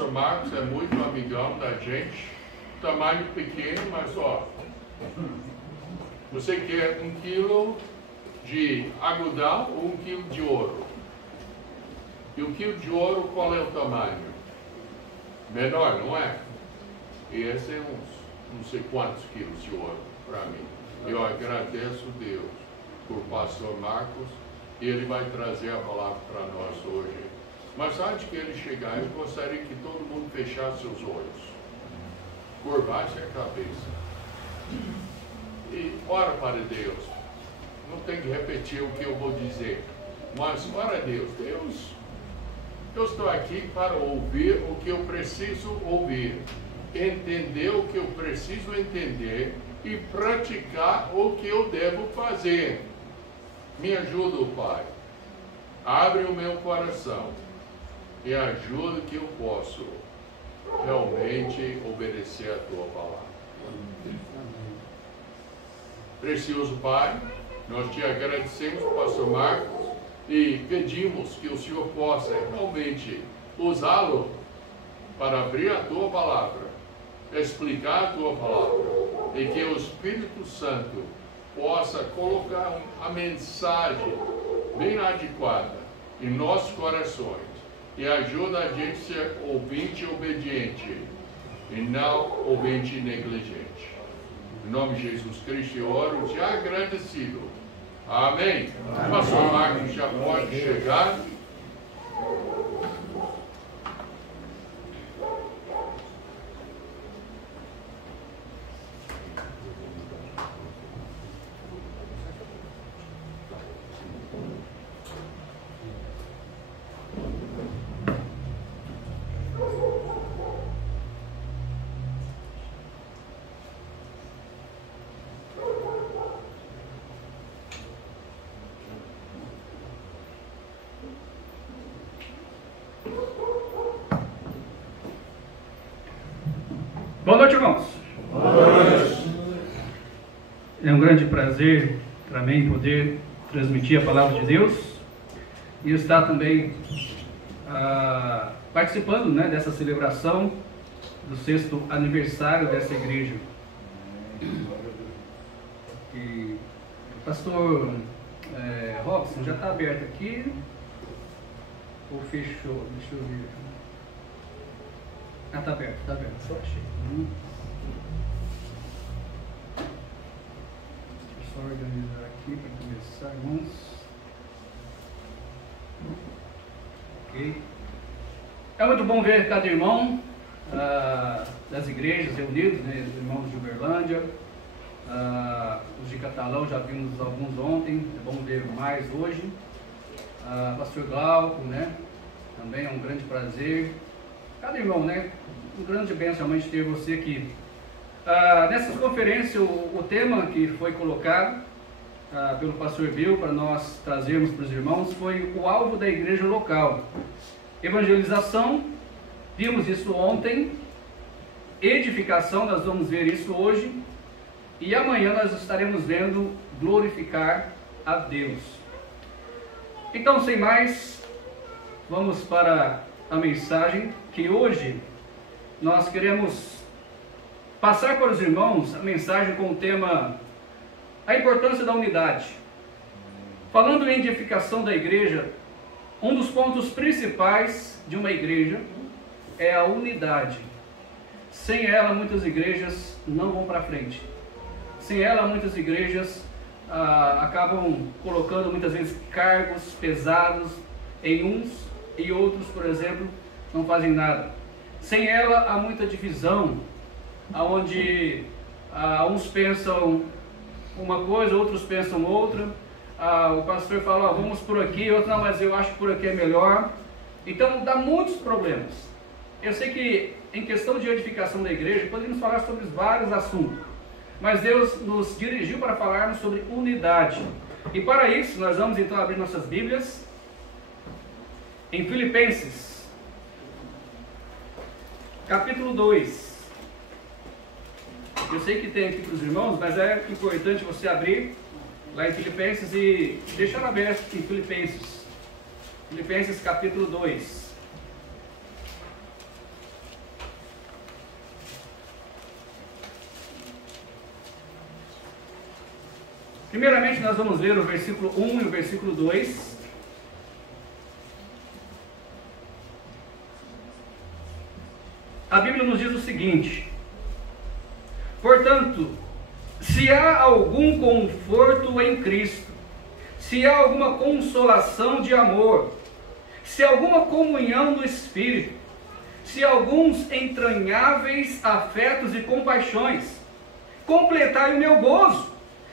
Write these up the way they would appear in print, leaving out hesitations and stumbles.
pastor Marcos é muito amigão da gente, tamanho pequeno, mas ó, você quer 1 quilo de algodão ou 1 quilo de ouro? E 1 quilo de ouro, qual é o tamanho? Menor, não é? E esse é uns não sei quantos quilos de ouro para mim. Eu agradeço a Deus por pastor Marcos, e ele vai trazer a palavra para nós hoje. Mas antes que ele chegar, eu gostaria que todo mundo fechasse seus olhos, curvasse a cabeça e ora para Deus. Não tem que repetir o que eu vou dizer, mas ora a Deus. Deus, eu estou aqui para ouvir o que eu preciso ouvir, entender o que eu preciso entender e praticar o que eu devo fazer. Me ajuda, Pai. Abre o meu coração e ajuda que eu possa realmente obedecer a Tua palavra. Precioso Pai, nós te agradecemos, pastor Marcos, e pedimos que o Senhor possa realmente usá-lo para abrir a Tua palavra, explicar a Tua palavra, e que o Espírito Santo possa colocar a mensagem bem adequada em nossos corações e ajuda a gente a ser ouvinte obediente e não ouvinte negligente. Em nome de Jesus Cristo eu oro já agradecido. Amém. O pastor Marcos já pode chegar. Boa noite, irmãos. Boa noite. É um grande prazer para mim poder transmitir a palavra de Deus e estar também participando, né, dessa celebração do 6º aniversário dessa igreja. E o pastor Robson já está aberto aqui ou fechou? Deixa eu ver. Ah, está aberto, está aberto. Só achei. Deixa eu só organizar aqui para começar, irmãos. Ok. É muito bom ver cada irmão das igrejas reunidos, né, os irmãos de Uberlândia, os de Catalão, já vimos alguns ontem, é bom ver mais hoje. Pastor Glauco, né, também é um grande prazer. Cada irmão, né, um grande bênção realmente ter você aqui. Nessa conferência, o tema que foi colocado pelo pastor Bill para nós trazermos para os irmãos foi o alvo da igreja local. Evangelização, vimos isso ontem. Edificação, nós vamos ver isso hoje. E amanhã nós estaremos vendo glorificar a Deus. Então, sem mais, vamos para a mensagem que hoje nós queremos passar para os irmãos a mensagem com o tema a importância da unidade. Falando em edificação da igreja, um dos pontos principais de uma igreja é a unidade. Sem ela, muitas igrejas não vão para frente. Sem ela, muitas igrejas acabam colocando muitas vezes cargos pesados em uns e outros, por exemplo, não fazem nada. Sem ela, há muita divisão, onde uns pensam uma coisa, outros pensam outra. O pastor fala, vamos por aqui, outro, não, mas eu acho que por aqui é melhor. Então, dá muitos problemas. Eu sei que, em questão de edificação da igreja, poderíamos falar sobre vários assuntos, mas Deus nos dirigiu para falarmos sobre unidade. E para isso, nós vamos então abrir nossas Bíblias em Filipenses, capítulo 2. Eu sei que tem aqui para os irmãos, mas é importante você abrir lá em Filipenses e deixar aberto em Filipenses. Filipenses capítulo 2. Primeiramente, nós vamos ler o versículo 1 e o versículo 2. A Bíblia nos diz o seguinte: portanto, se há algum conforto em Cristo, se há alguma consolação de amor, se há alguma comunhão no Espírito, se há alguns entranháveis afetos e compaixões, completai o meu gozo,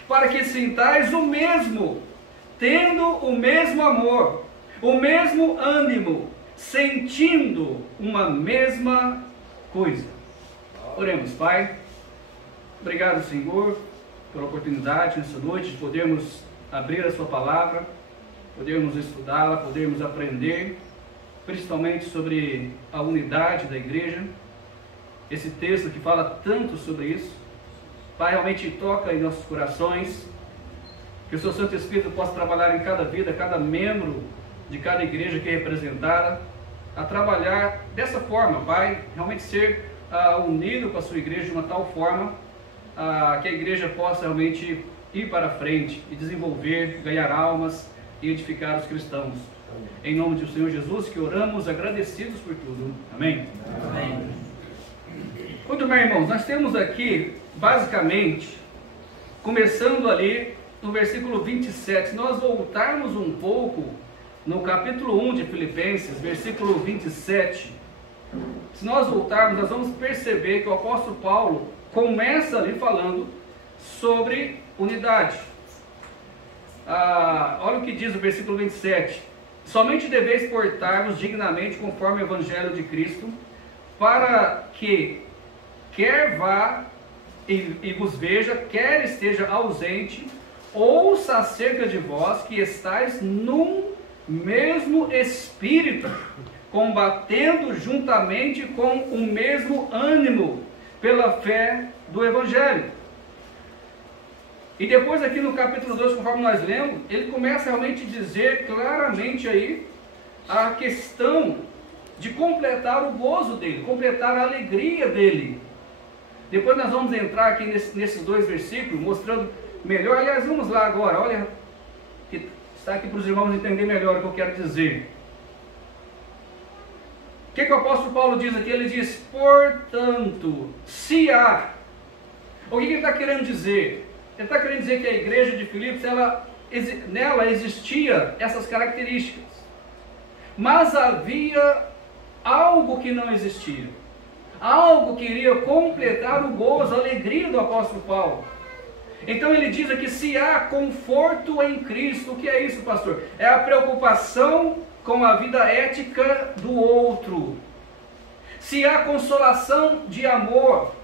para que sintais o mesmo, tendo o mesmo amor, o mesmo ânimo, sentindo uma mesma coisa. Oremos. Pai, obrigado, Senhor, pela oportunidade nessa noite de podermos abrir a sua palavra, podermos estudá-la, podermos aprender, principalmente sobre a unidade da igreja, esse texto que fala tanto sobre isso. Pai, realmente toca em nossos corações, que o seu Santo Espírito possa trabalhar em cada vida, cada membro de cada igreja que é representada, a trabalhar dessa forma, Pai, realmente ser unido com a sua igreja de uma tal forma que a igreja possa realmente ir para frente e desenvolver, ganhar almas e edificar os cristãos. Em nome do Senhor Jesus que oramos, agradecidos por tudo. Amém? Amém. Muito bem, irmãos, nós temos aqui, basicamente, começando ali no versículo 27, se nós voltarmos um pouco no capítulo 1 de Filipenses, versículo 27, se nós voltarmos, nós vamos perceber que o apóstolo Paulo começa ali falando sobre unidade. Olha o que diz o versículo 27. Somente deveis portar-vos dignamente conforme o evangelho de Cristo, para que quer vá e vos veja, quer esteja ausente, ouça acerca de vós que estáis num mesmo espírito, combatendo juntamente com o mesmo ânimo pela fé do evangelho. E depois aqui no capítulo 2, conforme nós lemos, ele começa realmente a dizer claramente aí a questão de completar o gozo dele, completar a alegria dele. Depois nós vamos entrar aqui nesses dois versículos, mostrando melhor. Aliás, vamos lá agora, olha, que está aqui para os irmãos entenderem melhor o que eu quero dizer. O que o apóstolo Paulo diz aqui? Ele diz, portanto, se há. O que ele está querendo dizer? Ele está querendo dizer que a igreja de Filipos, nela existia essas características, mas havia algo que não existia, algo que iria completar o gozo, a alegria do apóstolo Paulo. Então ele diz aqui, se há conforto em Cristo. O que é isso, pastor? É a preocupação com a vida ética do outro. Se há consolação de amor.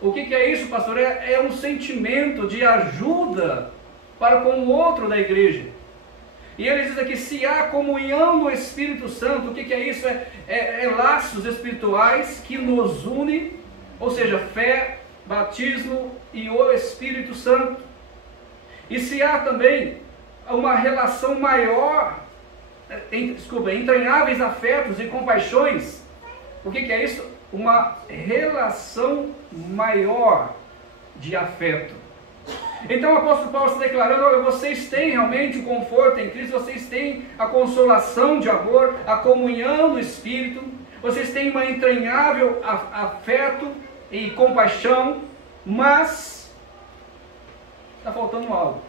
O que é isso, pastor? É um sentimento de ajuda para com o outro da igreja. E ele diz aqui, se há comunhão no Espírito Santo. O que é isso? É laços espirituais que nos unem, ou seja, fé, batismo e o Espírito Santo. E se há também uma relação maior, entranháveis afetos e compaixões. O que é isso? Uma relação maior de afeto. Então o apóstolo Paulo está declarando, olha, vocês têm realmente o conforto em Cristo, vocês têm a consolação de amor, a comunhão do Espírito, vocês têm um entranhável afeto e compaixão, mas está faltando algo.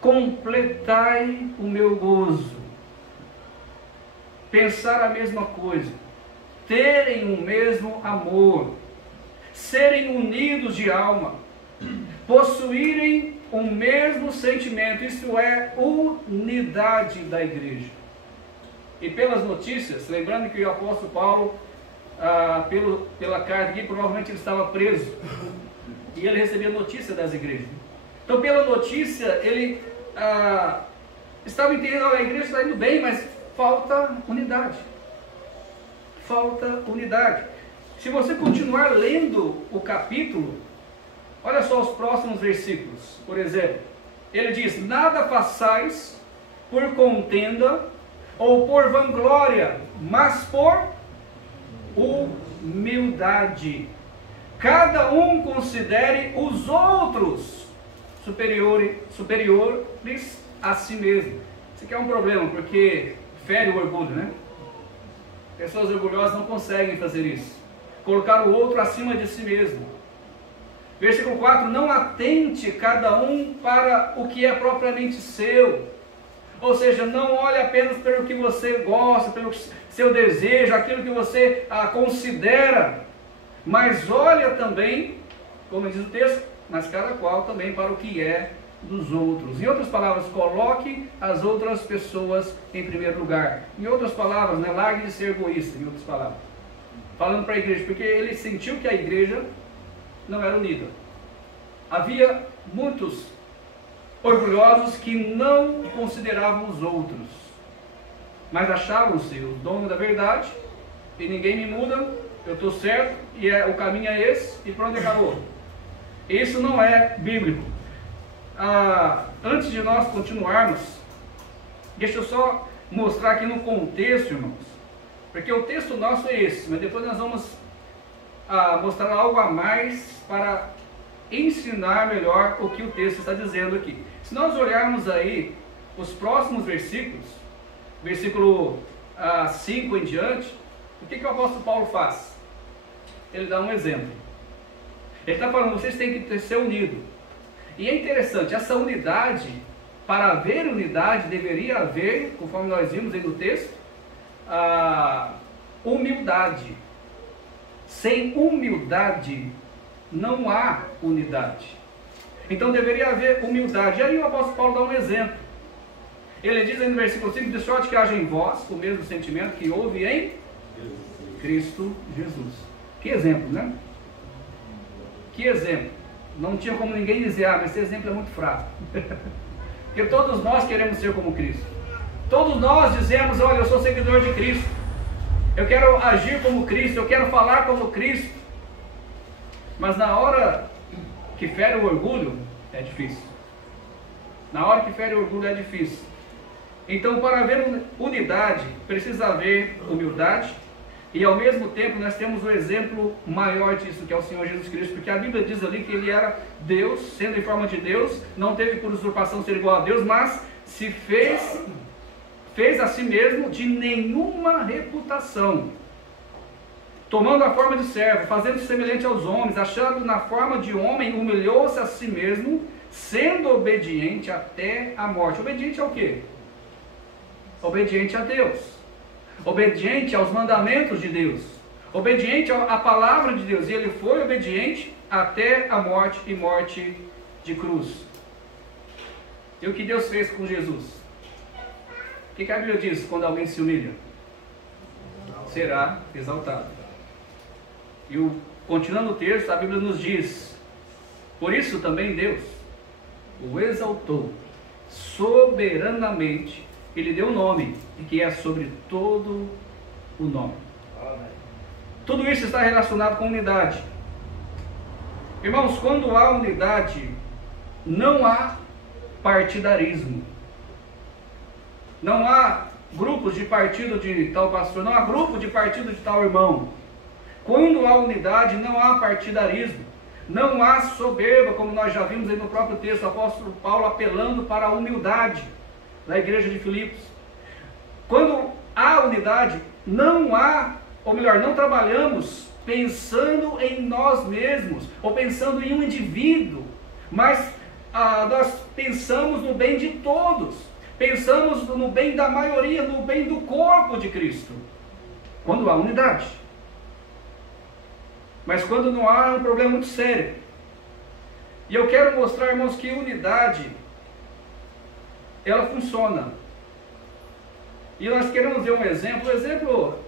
Completai o meu gozo, pensar a mesma coisa, terem o mesmo amor, serem unidos de alma, possuírem o mesmo sentimento, isso é unidade da igreja. E pelas notícias, lembrando que o apóstolo Paulo, pela carta aqui, provavelmente ele estava preso, e ele recebia notícia das igrejas. Então pela notícia, ele estava entendendo, a igreja está indo bem, mas falta unidade. Falta unidade. Se você continuar lendo o capítulo, olha só os próximos versículos. Por exemplo, ele diz, nada façais por contenda ou por vanglória, mas por humildade. Cada um considere os outros superiores a si mesmo. Isso aqui é um problema, porque fere o orgulho, né? Pessoas orgulhosas não conseguem fazer isso. Colocar o outro acima de si mesmo. Versículo 4, não atente cada um para o que é propriamente seu. Ou seja, não olhe apenas pelo que você gosta, pelo seu desejo, aquilo que você considera. Mas olha também, como diz o texto, mas cada qual também para o que é dos outros. Em outras palavras, coloque as outras pessoas em primeiro lugar. Em outras palavras, né, largue de ser egoísta, em outras palavras. Falando para a igreja, porque ele sentiu que a igreja não era unida. Havia muitos orgulhosos que não consideravam os outros, mas achavam-se o dono da verdade, e ninguém me muda, eu estou certo, e o caminho é esse, e pronto, acabou. Isso não é bíblico. Antes de nós continuarmos, deixa eu só mostrar aqui no contexto, irmãos, porque o texto nosso é esse, mas depois nós vamos mostrar algo a mais para ensinar melhor o que o texto está dizendo aqui. Se nós olharmos aí os próximos versículos, versículo 5 em diante, o que o apóstolo Paulo faz? Ele dá um exemplo. Ele está falando, vocês têm que ser unidos. E é interessante, essa unidade, para haver unidade, deveria haver, conforme nós vimos aí no texto, humildade. Sem humildade, não há unidade. Então deveria haver humildade. E aí o apóstolo Paulo dá um exemplo. Ele diz aí no versículo 5, de sorte que haja em vós o mesmo sentimento que houve em Cristo Jesus. Que exemplo, né? Que exemplo. Não tinha como ninguém dizer, mas esse exemplo é muito fraco. Porque todos nós queremos ser como Cristo. Todos nós dizemos, olha, eu sou seguidor de Cristo. Eu quero agir como Cristo, eu quero falar como Cristo. Mas na hora que fere o orgulho, é difícil. Na hora que fere o orgulho é difícil. Então, para haver unidade, precisa haver humildade. E ao mesmo tempo nós temos o exemplo maior disso, que é o Senhor Jesus Cristo, porque a Bíblia diz ali que ele era Deus, sendo em forma de Deus, não teve por usurpação ser igual a Deus, mas se fez a si mesmo de nenhuma reputação, tomando a forma de servo, fazendo-se semelhante aos homens, achando na forma de homem, humilhou-se a si mesmo, sendo obediente até a morte. Obediente ao quê? Obediente a Deus. Obediente aos mandamentos de Deus, obediente à palavra de Deus, e ele foi obediente até a morte, e morte de cruz. E o que Deus fez com Jesus? O que a Bíblia diz quando alguém se humilha? Será exaltado. E continuando o texto, a Bíblia nos diz, por isso também Deus o exaltou soberanamente, ele deu um nome, e que é sobre todo o nome. Tudo isso está relacionado com unidade. Irmãos, quando há unidade, não há partidarismo. Não há grupos de partido de tal pastor, não há grupo de partido de tal irmão. Quando há unidade, não há partidarismo. Não há soberba, como nós já vimos aí no próprio texto, o apóstolo Paulo apelando para a humildade na igreja de Filipos. Quando há unidade, não há, ou melhor, não trabalhamos pensando em nós mesmos, ou pensando em um indivíduo, mas nós pensamos no bem de todos, pensamos no bem da maioria, no bem do corpo de Cristo, quando há unidade. Mas quando não há, é um problema muito sério. E eu quero mostrar, irmãos, que unidade, ela funciona. E nós queremos ver um exemplo. O exemplo,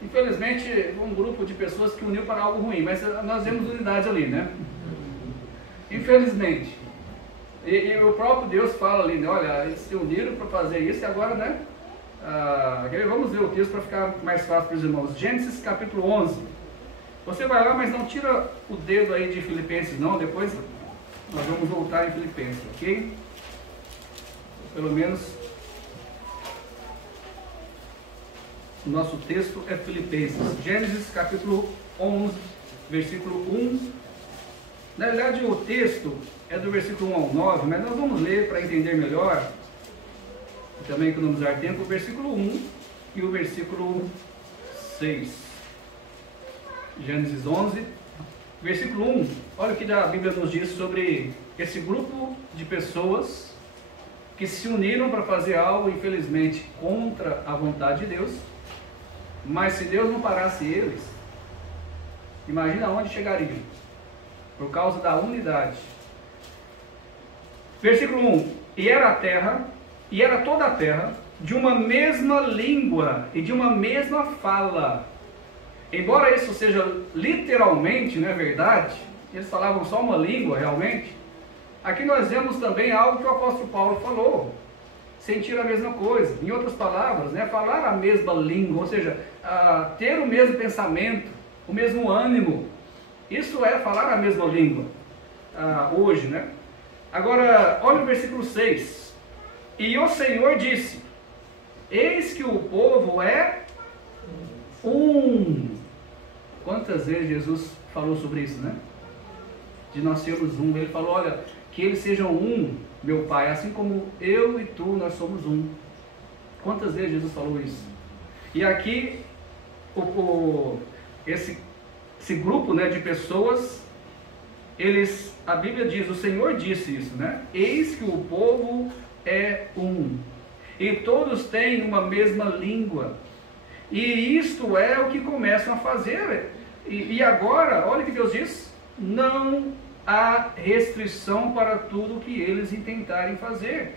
infelizmente, um grupo de pessoas que uniu para algo ruim, mas nós vemos unidade ali, né? Infelizmente. E o próprio Deus fala ali, né? Olha, eles se uniram para fazer isso e agora, né? Vamos ver o texto para ficar mais fácil para os irmãos. Gênesis capítulo 11. Você vai lá, mas não tira o dedo aí de Filipenses não, depois nós vamos voltar em Filipenses, ok? Pelo menos o nosso texto é Filipenses. Gênesis capítulo 11, versículo 1. Na verdade, o texto é do versículo 1 ao 9, mas nós vamos ler para entender melhor, e também economizar tempo, o versículo 1 e o versículo 6. Gênesis 11, versículo 1. Olha o que a Bíblia nos diz sobre esse grupo de pessoas que se uniram para fazer algo, infelizmente, contra a vontade de Deus. Mas se Deus não parasse eles, imagina onde chegariam, por causa da unidade. Versículo 1: E era a terra, e era toda a terra, de uma mesma língua e de uma mesma fala. Embora isso seja literalmente, não é verdade, eles falavam só uma língua realmente, aqui nós vemos também algo que o apóstolo Paulo falou: sentir a mesma coisa. Em outras palavras, né, falar a mesma língua, ou seja, ter o mesmo pensamento, o mesmo ânimo. Isso é falar a mesma língua hoje, né? Agora, olha o versículo 6. E o Senhor disse: eis que o povo é um. Quantas vezes Jesus falou sobre isso, né? De nós sermos um. Ele falou: olha, que eles sejam um, meu Pai, assim como eu e tu, nós somos um. Quantas vezes Jesus falou isso? E aqui, esse grupo, né, de pessoas, a Bíblia diz, o Senhor disse isso, né? Eis que o povo é um, e todos têm uma mesma língua, e isto é o que começam a fazer. E agora, olha o que Deus diz: não há restrição para tudo que eles intentarem fazer.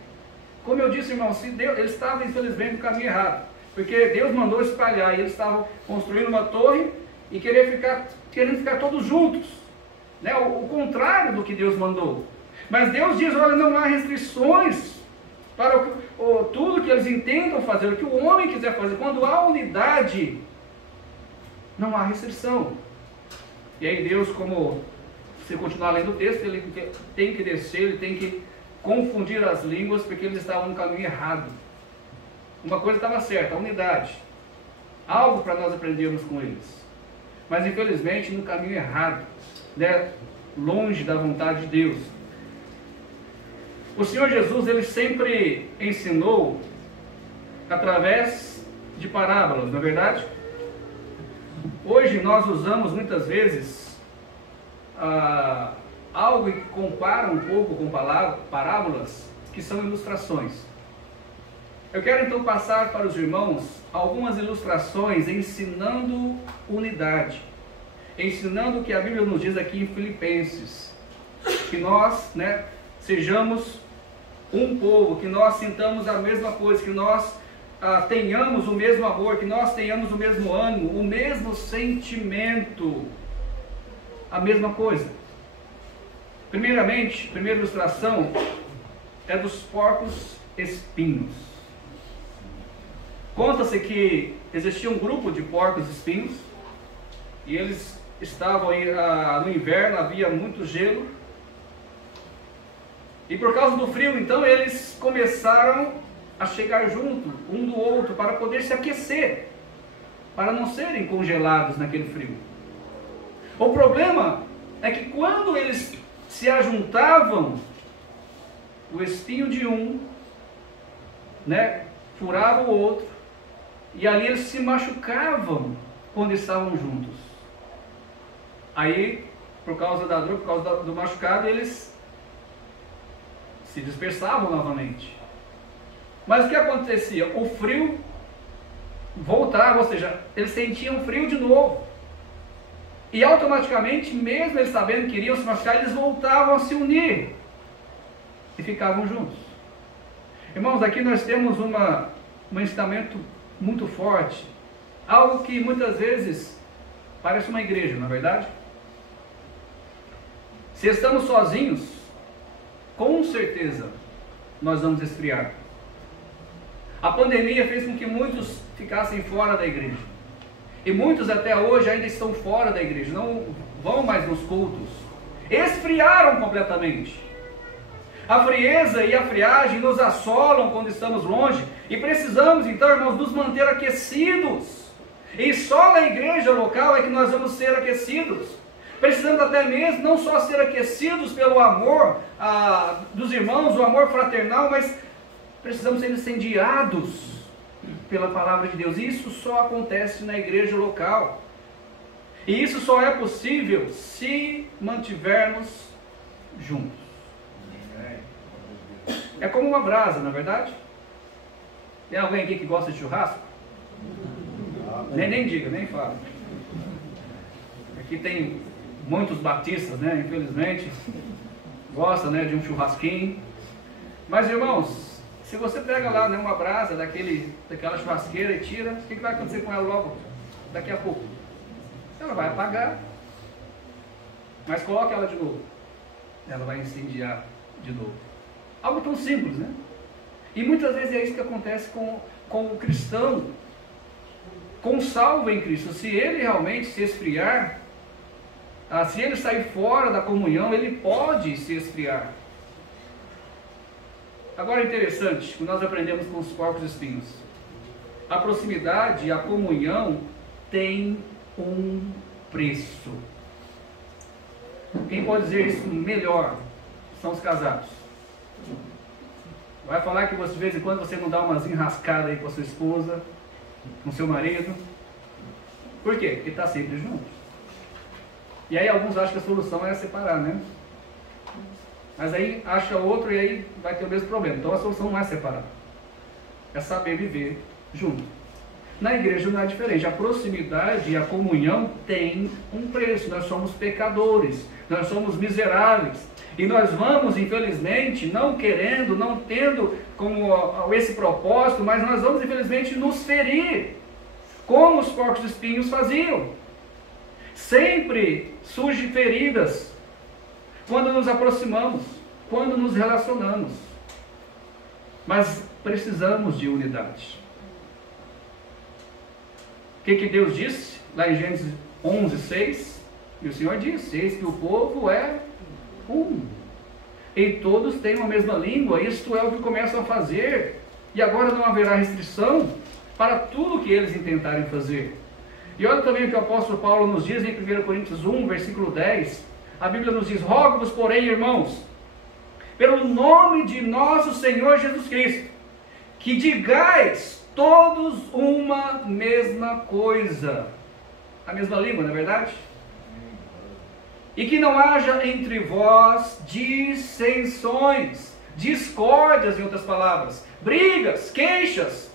Como eu disse, irmão, eles estavam infelizmente no caminho errado, porque Deus mandou espalhar, e eles estavam construindo uma torre e querendo ficar todos juntos, né? O contrário do que Deus mandou. Mas Deus diz: olha, não há restrições para tudo que eles intentam fazer, o que o homem quiser fazer. Quando há unidade, não há restrição. E aí Deus, como se continuar lendo o texto, ele tem que descer, ele tem que confundir as línguas, porque eles estavam no caminho errado. Uma coisa estava certa, a unidade, algo para nós aprendermos com eles, mas infelizmente no caminho errado, né? Longe da vontade de Deus. O Senhor Jesus, ele sempre ensinou através de parábolas, não é verdade? Hoje nós usamos muitas vezes algo que compara um pouco com parábolas, que são ilustrações. Eu quero então passar para os irmãos algumas ilustrações ensinando unidade, ensinando o que a Bíblia nos diz aqui em Filipenses, que nós, né, sejamos um povo, que nós sintamos a mesma coisa, que nós tenhamos o mesmo amor, que nós tenhamos o mesmo ânimo, o mesmo sentimento, a mesma coisa. Primeiramente, a primeira ilustração é dos porcos espinhos. Conta-se que existia um grupo de porcos espinhos, e eles estavam aí no inverno, havia muito gelo, e por causa do frio, então, eles começaram a chegar junto um do outro para poder se aquecer, para não serem congelados naquele frio. O problema é que quando eles se ajuntavam, o espinho de um, né, furava o outro, e ali eles se machucavam quando estavam juntos. Aí, por causa da dor, por causa do machucado, eles se dispersavam novamente. Mas o que acontecia? O frio voltava, ou seja, eles sentiam frio de novo. E automaticamente, mesmo eles sabendo que iriam se machucar, eles voltavam a se unir e ficavam juntos. Irmãos, aqui nós temos um ensinamento muito forte, algo que muitas vezes parece uma igreja, não é verdade? Se estamos sozinhos, com certeza nós vamos esfriar. A pandemia fez com que muitos ficassem fora da igreja, e muitos até hoje ainda estão fora da igreja, não vão mais nos cultos, esfriaram completamente. A frieza e a friagem nos assolam quando estamos longe, e precisamos então, irmãos, nos manter aquecidos, e só na igreja local é que nós vamos ser aquecidos, Precisamos até mesmo não só ser aquecidos pelo amor dos irmãos, o amor fraternal, mas precisamos ser incendiados pela palavra de Deus. Isso só acontece na igreja local. E isso só é possível se mantivermos juntos. É como uma brasa, não é verdade? Tem alguém aqui que gosta de churrasco? Nem diga, nem fala. Aqui tem muitos batistas, né? Infelizmente, gosta, né, de um churrasquinho. Mas, irmãos, se você pega lá, né, uma brasa daquela churrasqueira e tira, o que vai acontecer com ela logo? Daqui a pouco ela vai apagar, mas coloque ela de novo, ela vai incendiar de novo. Algo tão simples, né? E muitas vezes é isso que acontece com o cristão, com o salvo em Cristo. Se ele realmente se esfriar, se ele sair fora da comunhão, ele pode se esfriar. Agora é interessante, que nós aprendemos com os porcos espinhos. A proximidade, a comunhão tem um preço. Quem pode dizer isso melhor são os casados. Vai falar que você, de vez em quando você não dá umas enrascadas aí com a sua esposa, com seu marido. Por quê? Porque está sempre junto. E aí alguns acham que a solução é separar, né? Mas aí acha outro e aí vai ter o mesmo problema. Então a solução não é separar, é saber viver junto. Na igreja não é diferente. A proximidade e a comunhão tem um preço. Nós somos pecadores, nós somos miseráveis. E nós vamos, infelizmente, não querendo, não tendo como esse propósito, mas nós vamos, infelizmente, nos ferir, como os porcos espinhos faziam. Sempre surgem feridas quando nos aproximamos, quando nos relacionamos. Mas precisamos de unidade. O que Deus disse lá em Gênesis 11:6? E o Senhor disse: eis que o povo é um, e todos têm a mesma língua. Isto é o que começam a fazer, e agora não haverá restrição para tudo que eles intentarem fazer. E olha também o que o apóstolo Paulo nos diz em 1 Coríntios 1, versículo 10. A Bíblia nos diz: rogo-vos, porém, irmãos, pelo nome de nosso Senhor Jesus Cristo, que digais todos uma mesma coisa. A mesma língua, não é verdade? E que não haja entre vós dissensões, discórdias, em outras palavras, brigas, queixas.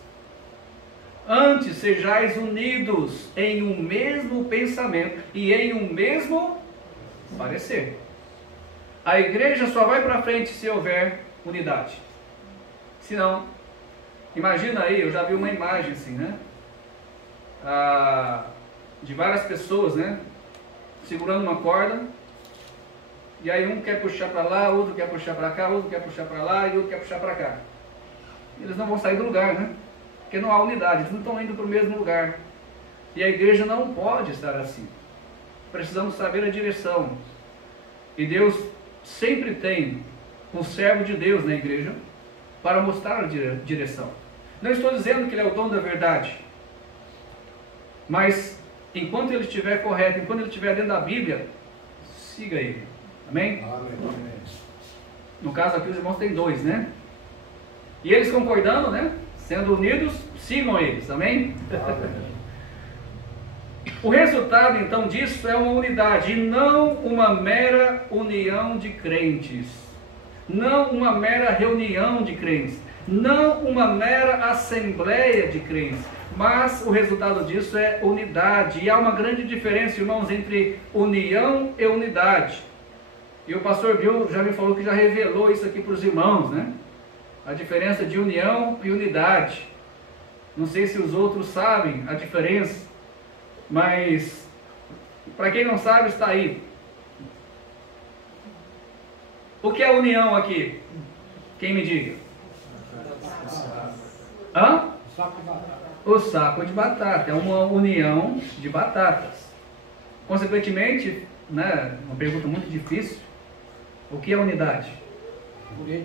Antes sejais unidos em um mesmo pensamento e em um mesmo parecer. A igreja só vai para frente se houver unidade. Se não, imagina aí, eu já vi uma imagem assim, né? De várias pessoas, né? Segurando uma corda, e aí um quer puxar para lá, outro quer puxar para cá, outro quer puxar para lá e outro quer puxar para cá. Eles não vão sair do lugar, né? Porque não há unidade, eles não estão indo para o mesmo lugar. E a igreja não pode estar assim. Precisamos saber a direção. E Deus sempre tem um servo de Deus na igreja para mostrar a direção. Não estou dizendo que ele é o dono da verdade, mas enquanto ele estiver correto, enquanto ele estiver dentro da Bíblia, siga ele. Amém? Amém. No caso aqui os irmãos têm dois, né? E eles concordando, né? Sendo unidos, sigam eles. Amém? Amém. O resultado então disso é uma unidade, e não uma mera união de crentes. Não uma mera reunião de crentes. Não uma mera assembleia de crentes. Mas o resultado disso é unidade. E há uma grande diferença, irmãos, entre união e unidade. E o pastor Bill já me falou que já revelou isso aqui para os irmãos, né? A diferença de união e unidade. Não sei se os outros sabem a diferença, mas para quem não sabe, está aí. O que é união aqui? Quem me diga? Hã? O saco de batata, é uma união de batatas. Consequentemente, né, uma pergunta muito difícil, o que é unidade? Purê.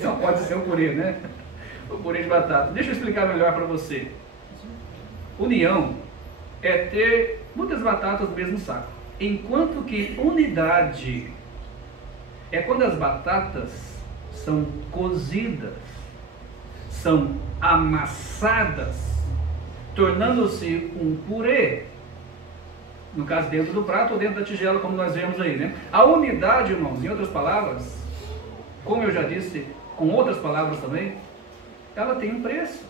Só pode ser o purê, né? O purê de batata. Deixa eu explicar melhor para você. União é ter muitas batatas no mesmo saco. enquanto que unidade é quando as batatas são cozidas, são amassadas, tornando-se um purê. No caso, dentro do prato ou dentro da tigela, como nós vemos aí, né? A unidade, irmãos, em outras palavras, como eu já disse, com outras palavras também, ela tem um preço.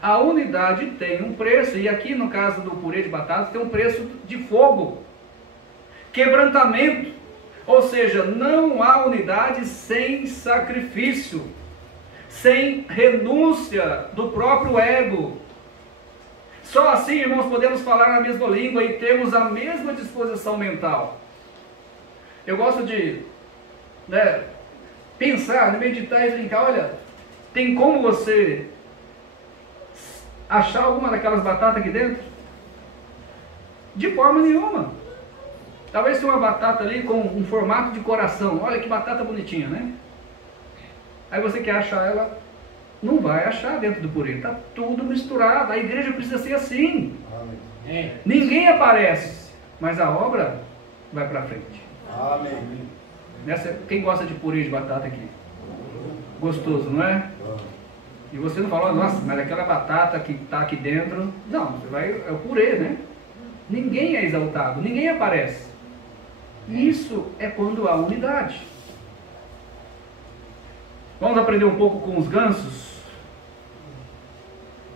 A unidade tem um preço, e aqui no caso do purê de batata, tem um preço de fogo, quebrantamento, ou seja, não há unidade sem sacrifício, sem renúncia do próprio ego. Só assim, irmãos, podemos falar a mesma língua e termos a mesma disposição mental. Eu gosto de pensar, meditar e brincar. Olha, tem como você achar alguma daquelas batatas aqui dentro? De forma nenhuma. Talvez tenha uma batata ali com um formato de coração. Olha que batata bonitinha, né? Aí você quer achar ela, não vai achar dentro do purê. Está tudo misturado. A igreja precisa ser assim. Amém. Ninguém aparece, mas a obra vai para frente. Amém. Quem gosta de purê de batata aqui? Gostoso, não é? E você não fala, nossa, mas aquela batata que está aqui dentro... Não, você vai, é o purê, né? Ninguém é exaltado, ninguém aparece. Isso é quando há unidade. Vamos aprender um pouco com os gansos?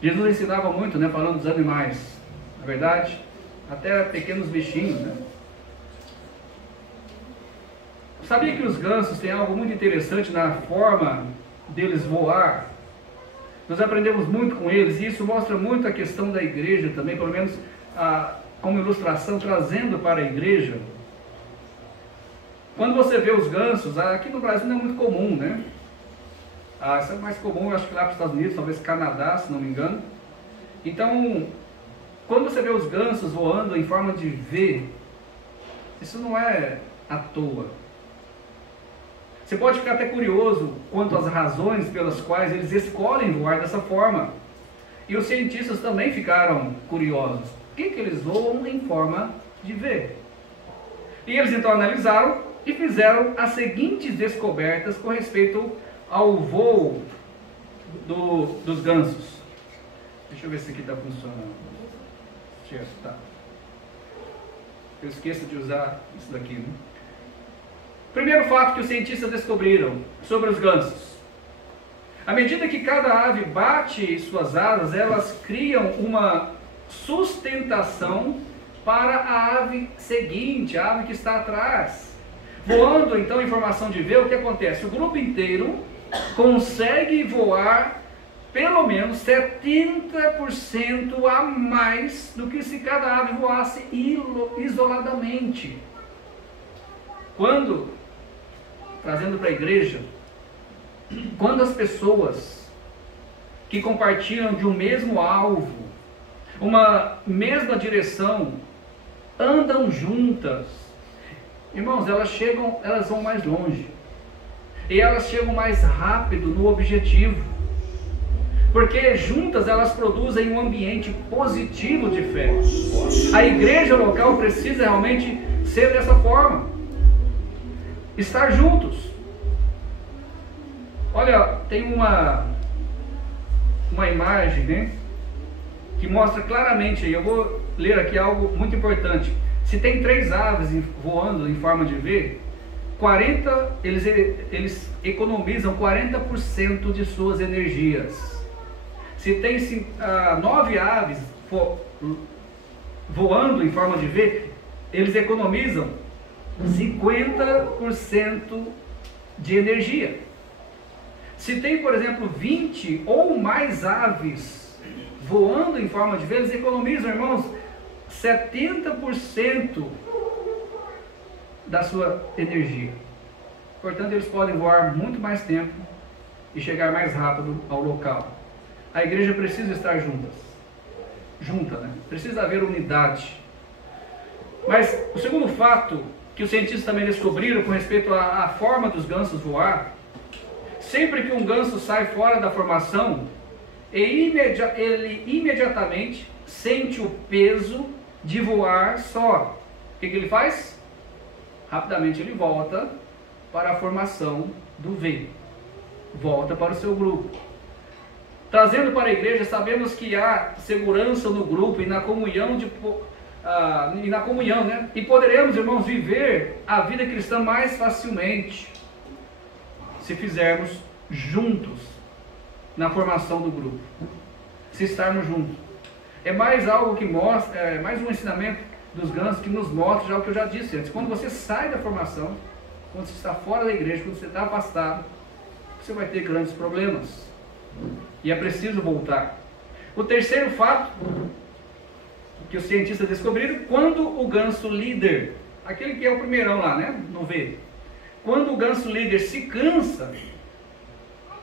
Jesus ensinava muito, né, falando dos animais, na verdade, até pequenos bichinhos, né? Sabia que os gansos têm algo muito interessante na forma deles voar? Nós aprendemos muito com eles, e isso mostra muito a questão da igreja também, pelo menos como ilustração, trazendo para a igreja. Quando você vê os gansos, aqui no Brasil não é muito comum, né? Isso é mais comum, eu acho que lá para os Estados Unidos, talvez Canadá, se não me engano. Então, quando você vê os gansos voando em forma de V, isso não é à toa. Você pode ficar até curioso quanto às razões pelas quais eles escolhem voar dessa forma. E os cientistas também ficaram curiosos. Por que eles voam em forma de V? E eles então analisaram e fizeram as seguintes descobertas com respeito ao voo dos gansos. Deixa eu ver se aqui está funcionando. Tá. Eu esqueço de usar isso daqui, né? Primeiro fato que os cientistas descobriram sobre os gansos. À medida que cada ave bate suas asas, elas criam uma sustentação para a ave seguinte, a ave que está atrás. Voando então em formação de V, o que acontece? O grupo inteiro consegue voar pelo menos 70% a mais do que se cada ave voasse isoladamente. Trazendo para a igreja, quando as pessoas que compartilham de um mesmo alvo, uma mesma direção, andam juntas, irmãos, elas vão mais longe, e elas chegam mais rápido no objetivo, porque juntas elas produzem um ambiente positivo de fé. A igreja local precisa realmente ser dessa forma, estar juntos. Olha, tem uma imagem, né, que mostra claramente, eu vou ler aqui algo muito importante. Se tem 3 aves voando em forma de V, eles economizam 40% de suas energias. Se tem 9 aves voando em forma de V, eles economizam 50% de energia. Se tem, por exemplo, 20 ou mais aves voando em forma de V, eles economizam, irmãos, 70% da sua energia. Portanto, eles podem voar muito mais tempo e chegar mais rápido ao local. A igreja precisa estar junta, né? Precisa haver unidade. Mas o segundo fato que os cientistas também descobriram com respeito à forma dos gansos voar, sempre que um ganso sai fora da formação, ele imediatamente sente o peso de voar só. que ele faz? Rapidamente ele volta para a formação do V. Volta para o seu grupo. Trazendo para a igreja, sabemos que há segurança no grupo e na comunhão, né? E poderemos, irmãos, viver a vida cristã mais facilmente se fizermos juntos na formação do grupo. Se estarmos juntos. É mais algo que mostra, é mais um ensinamento dos gansos que nos mostra já o que eu já disse antes. Quando você sai da formação, quando você está fora da igreja, quando você está afastado, você vai ter grandes problemas. E é preciso voltar. O terceiro fato que os cientistas descobriram, quando o ganso líder, aquele que é o primeirão lá, né, no V, quando o ganso líder se cansa,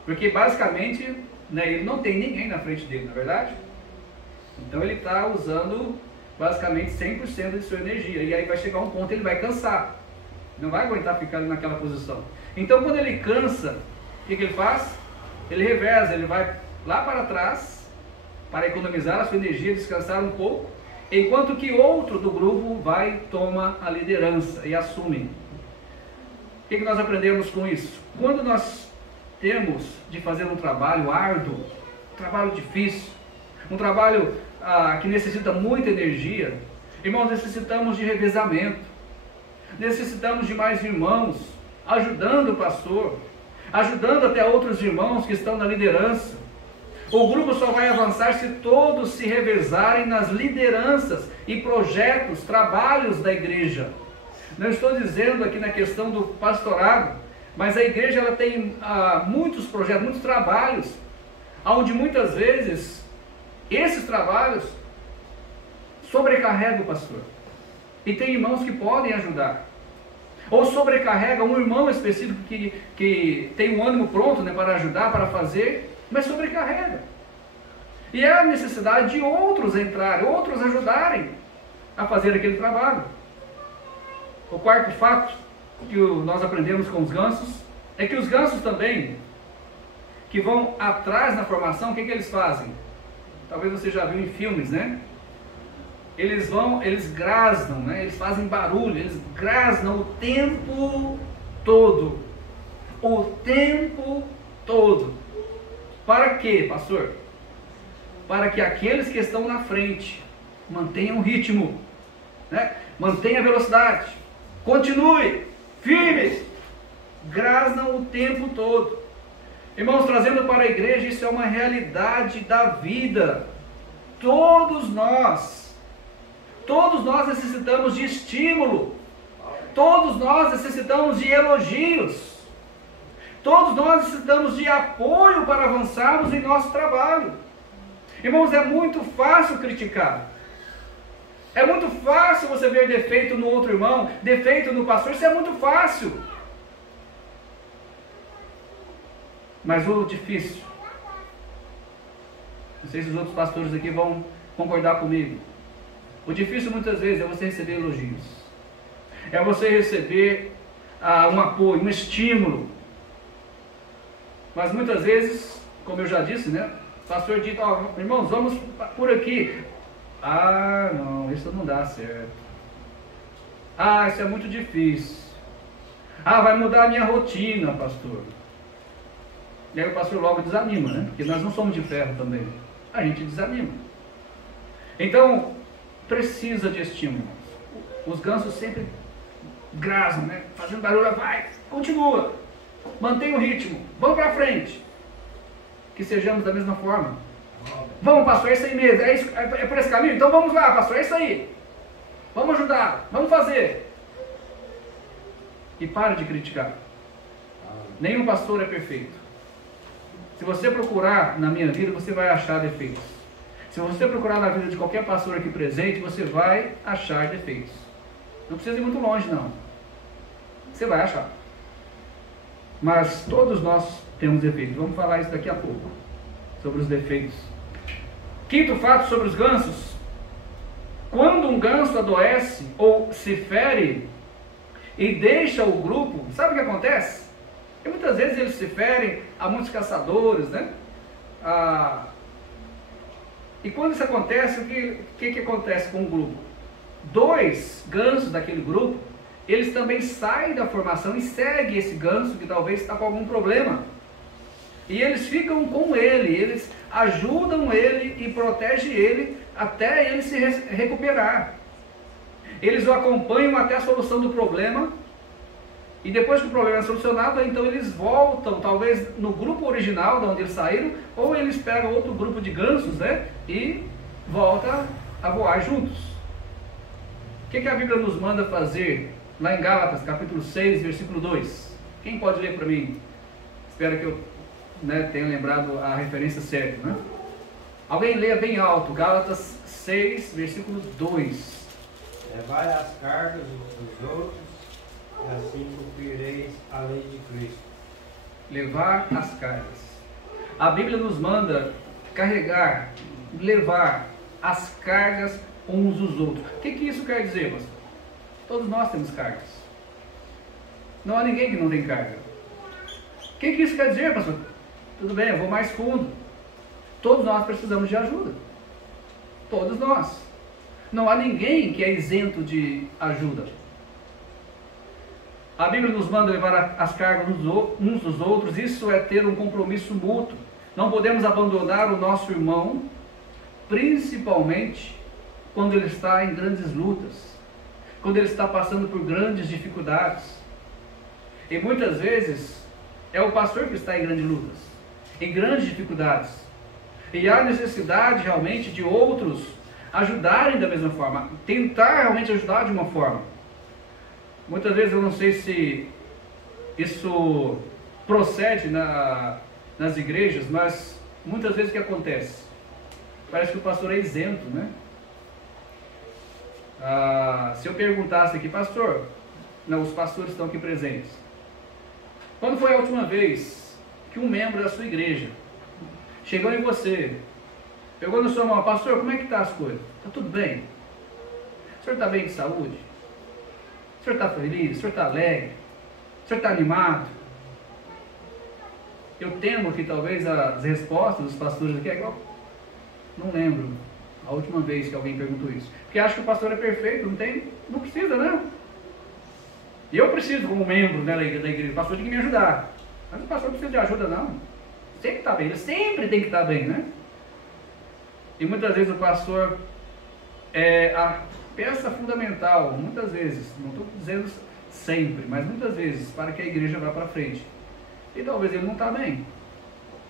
porque basicamente, né, ele não tem ninguém na frente dele, não é verdade? Então ele está usando basicamente 100% de sua energia, e aí vai chegar um ponto ele vai cansar, não vai aguentar ficar naquela posição. Então quando ele cansa, o que ele faz? Ele reveza, ele vai lá para trás para economizar a sua energia, descansar um pouco, enquanto que outro do grupo vai, toma a liderança e assume. O que nós aprendemos com isso? Quando nós temos de fazer um trabalho árduo, um trabalho difícil, um trabalho que necessita muita energia, irmãos, necessitamos de revezamento, necessitamos de mais irmãos ajudando o pastor, ajudando até outros irmãos que estão na liderança. O grupo só vai avançar se todos se revezarem nas lideranças e projetos, trabalhos da igreja. Não estou dizendo aqui na questão do pastorado, mas a igreja ela tem muitos projetos, muitos trabalhos, onde muitas vezes esses trabalhos sobrecarregam o pastor. E tem irmãos que podem ajudar. Ou sobrecarrega um irmão específico que tem um ânimo pronto, né, para ajudar, para fazer, mas sobrecarrega. E há necessidade de outros entrarem, outros ajudarem a fazer aquele trabalho. O quarto fato que nós aprendemos com os gansos é que os gansos também, que vão atrás na formação, o que eles fazem? Talvez você já viu em filmes, né? Eles grasnam, né? Eles fazem barulho, eles grasnam o tempo todo. O tempo todo. Para quê, pastor? Para que aqueles que estão na frente mantenham o ritmo, né? Mantenham a velocidade, continue, firmes, grasnam o tempo todo. Irmãos, trazendo para a igreja, isso é uma realidade da vida. Todos nós necessitamos de estímulo, todos nós necessitamos de elogios, todos nós necessitamos de apoio para avançarmos em nosso trabalho. Irmãos, é muito fácil criticar, é muito fácil você ver defeito no outro irmão, defeito no pastor, isso é muito fácil. Mas o difícil, não sei se os outros pastores aqui vão concordar comigo, o difícil muitas vezes é você receber elogios, é você receber um apoio, um estímulo. Mas muitas vezes, como eu já disse, né? O pastor diz, irmãos, vamos por aqui. Não, isso não dá certo. Isso é muito difícil. Vai mudar a minha rotina, pastor. E aí o pastor logo desanima, né? Porque nós não somos de ferro também. A gente desanima. Então, precisa de estímulo. Os gansos sempre grasam, né? Fazendo barulho, vai, continua. Mantenha o ritmo, vamos para frente. Que sejamos da mesma forma. Vamos, pastor, é isso aí mesmo, é por esse caminho? Então vamos lá, pastor, é isso aí. Vamos ajudar, vamos fazer. E pare de criticar. Nenhum pastor é perfeito. Se você procurar na minha vida, você vai achar defeitos. Se você procurar na vida de qualquer pastor aqui presente, você vai achar defeitos. Não precisa ir muito longe, não. Você vai achar. Mas todos nós temos defeitos. Vamos falar isso daqui a pouco, sobre os defeitos. Quinto fato sobre os gansos. Quando um ganso adoece ou se fere e deixa o grupo, sabe o que acontece? E muitas vezes eles se ferem, há muitos caçadores, né? E quando isso acontece, o que acontece com o grupo? dois gansos daquele grupo, eles também saem da formação e seguem esse ganso que talvez está com algum problema. E eles ficam com ele, eles ajudam ele e protegem ele até ele se recuperar. Eles o acompanham até a solução do problema. E depois que o problema é solucionado, então eles voltam, talvez no grupo original de onde eles saíram, ou eles pegam outro grupo de gansos, né? E voltam a voar juntos. O que a Bíblia nos manda fazer lá em Gálatas, capítulo 6, versículo 2? Quem pode ler para mim? Espero que eu tenha lembrado a referência certa, né? Alguém leia bem alto, Gálatas 6, versículo 2. Levai as cargas dos outros, e assim cumprireis a lei de Cristo. Levar as cargas. A Bíblia nos manda carregar, levar as cargas uns dos outros. O que isso quer dizer, pastor? Todos nós temos cargas. Não há ninguém que não tem carga. O que isso quer dizer, pastor? Tudo bem, eu vou mais fundo. Todos nós precisamos de ajuda. Todos nós. Não há ninguém que é isento de ajuda. A Bíblia nos manda levar as cargas uns dos outros. Isso é ter um compromisso mútuo. Não podemos abandonar o nosso irmão, principalmente quando ele está em grandes lutas, quando ele está passando por grandes dificuldades. E muitas vezes é o pastor que está em grandes lutas, em grandes dificuldades. E há necessidade realmente de outros ajudarem da mesma forma, tentar realmente ajudar de uma forma. Muitas vezes eu não sei se isso procede nas igrejas, mas muitas vezes o que acontece? Parece que o pastor é isento, né? Se eu perguntasse aqui, pastor, não, os pastores estão aqui presentes. Quando foi a última vez que um membro da sua igreja chegou em você, pegou na sua mão, pastor, como é que está as coisas? Está tudo bem? O senhor está bem de saúde? O senhor está feliz? O senhor está alegre? O senhor está animado? Eu temo que talvez as respostas dos pastores aqui é igual. Não lembro a última vez que alguém perguntou isso. Porque acha que o pastor é perfeito, não precisa, né? E eu preciso, como membro da igreja, o pastor tem que me ajudar. Mas o pastor não precisa de ajuda, não. Sempre está bem, ele sempre tem que estar bem, né? E muitas vezes o pastor é a peça fundamental, muitas vezes, não estou dizendo sempre, mas muitas vezes, para que a igreja vá para frente. E talvez ele não está bem.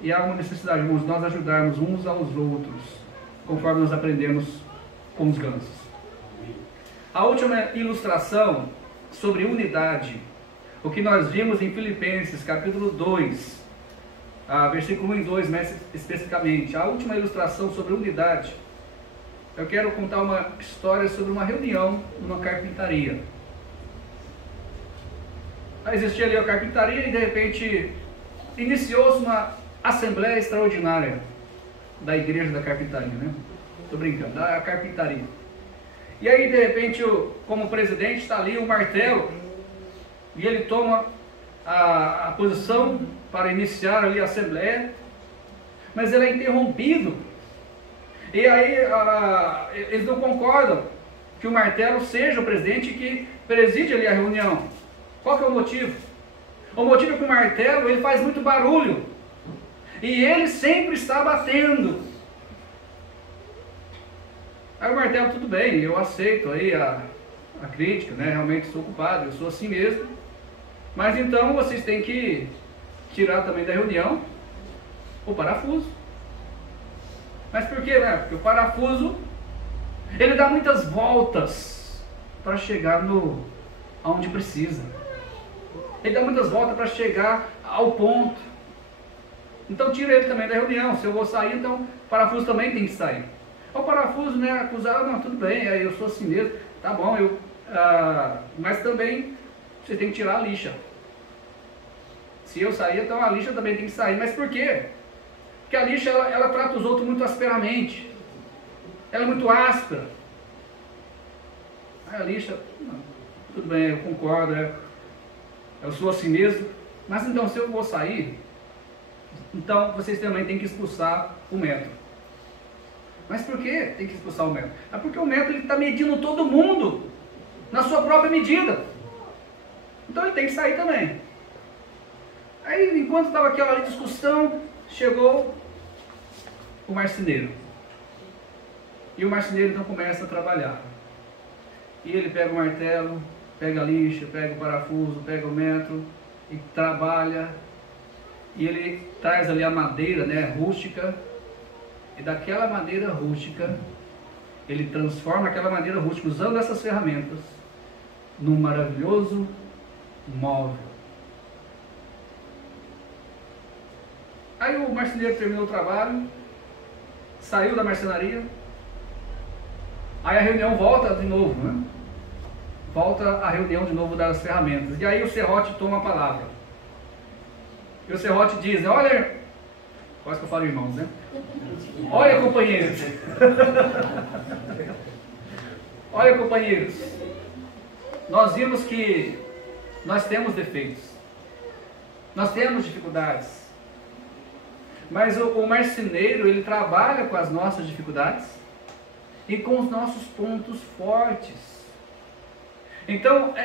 E há uma necessidade, irmãos, nós ajudarmos uns aos outros, conforme nós aprendemos com os gansos. A última ilustração sobre unidade, o que nós vimos em Filipenses, capítulo 2, versículo 1 e 2, mais especificamente. A última ilustração sobre unidade, eu quero contar uma história sobre uma reunião numa carpintaria. Existia ali a carpintaria e de repente iniciou-se uma assembleia extraordinária da igreja da carpintaria, né? Estou brincando, da carpintaria. E aí de repente, como presidente, está ali o martelo e ele toma a posição para iniciar ali a assembleia, mas ele é interrompido. E aí eles não concordam que o martelo seja o presidente que preside ali a reunião. Qual que é o motivo? O motivo é que o martelo ele faz muito barulho e ele sempre está batendo. Aí o martelo, tudo bem, eu aceito aí a crítica, né? Realmente sou culpado, eu sou assim mesmo. Mas então vocês têm que tirar também da reunião o parafuso. Mas por quê, né? Porque o parafuso ele dá muitas voltas para chegar aonde precisa. Ele dá muitas voltas para chegar ao ponto. Então tira ele também da reunião. Se eu vou sair, então o parafuso também tem que sair. O parafuso, né, acusado, não, tudo bem, eu sou assim mesmo, tá bom, mas também você tem que tirar a lixa. Se eu sair, então a lixa também tem que sair. Mas por quê? Porque a lixa, ela trata os outros muito asperamente. Ela é muito áspera. Aí a lixa, não, tudo bem, eu concordo, eu sou assim mesmo. Mas então, se eu vou sair, então vocês também têm que expulsar o metro. Mas por que tem que expulsar o metro? É porque o metro está medindo todo mundo na sua própria medida. Então ele tem que sair também. Aí, enquanto estava aquela discussão, chegou o marceneiro. E o marceneiro então começa a trabalhar. E ele pega o martelo, pega a lixa, pega o parafuso, pega o metro e trabalha. E ele traz ali a madeira, né, rústica. E daquela madeira rústica, ele transforma aquela madeira rústica, usando essas ferramentas, num maravilhoso móvel. Aí o marceneiro terminou o trabalho, saiu da marcenaria. Aí a reunião volta de novo, né? Volta a reunião de novo das ferramentas. E aí o serrote toma a palavra. E o serrote diz, olha, quase que eu falo irmãos, né? Olha, companheiros. Olha, companheiros. Nós vimos que nós temos defeitos. Nós temos dificuldades. Mas o marceneiro, ele trabalha com as nossas dificuldades e com os nossos pontos fortes. Então,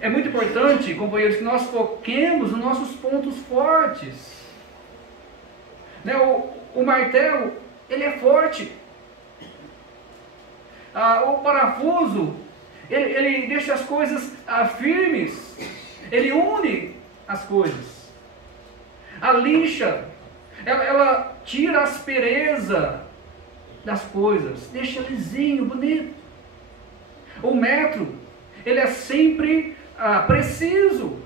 é muito importante, companheiros, que nós foquemos nos nossos pontos fortes. Né? O martelo, ele é forte. O parafuso, ele deixa as coisas firmes. Ele une as coisas. A lixa, ela tira a aspereza das coisas, deixa lisinho, bonito. O metro, ele é sempre preciso.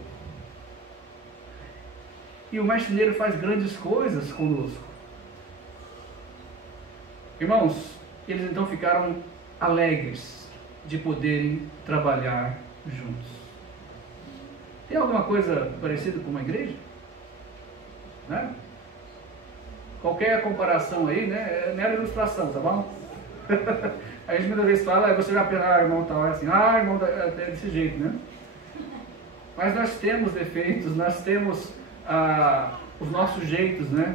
E o marceneiro faz grandes coisas conosco. Irmãos, eles então ficaram alegres de poderem trabalhar juntos. Tem alguma coisa parecida com uma igreja? Né? Qualquer comparação aí, né, é mera ilustração, tá bom? A gente muitas vezes fala, você já pensa, irmão, tal, assim, irmão, é desse jeito, né? Mas nós temos defeitos, nós temos os nossos jeitos, né?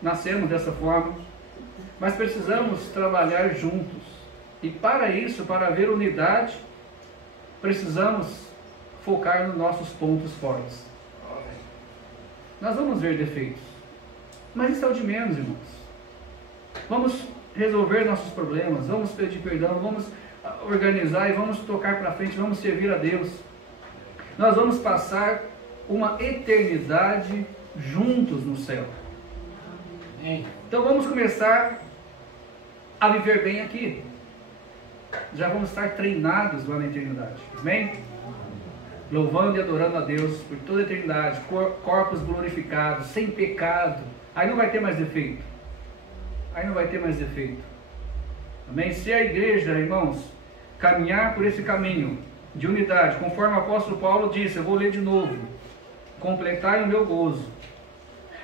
Nascemos dessa forma, mas precisamos trabalhar juntos. E para isso, para haver unidade, precisamos focar nos nossos pontos fortes. Nós vamos ver defeitos, mas isso é o de menos, irmãos. Vamos resolver nossos problemas, vamos pedir perdão, vamos organizar e vamos tocar para frente, vamos servir a Deus. Nós vamos passar uma eternidade juntos no céu. Então vamos começar a viver bem aqui. Já vamos estar treinados lá na eternidade. Amém? Louvando e adorando a Deus por toda a eternidade, corpos glorificados, sem pecado. Aí não vai ter mais defeito. Aí não vai ter mais defeito. Amém? Se a igreja, irmãos, caminhar por esse caminho de unidade, conforme o apóstolo Paulo disse, eu vou ler de novo: completai o meu gozo,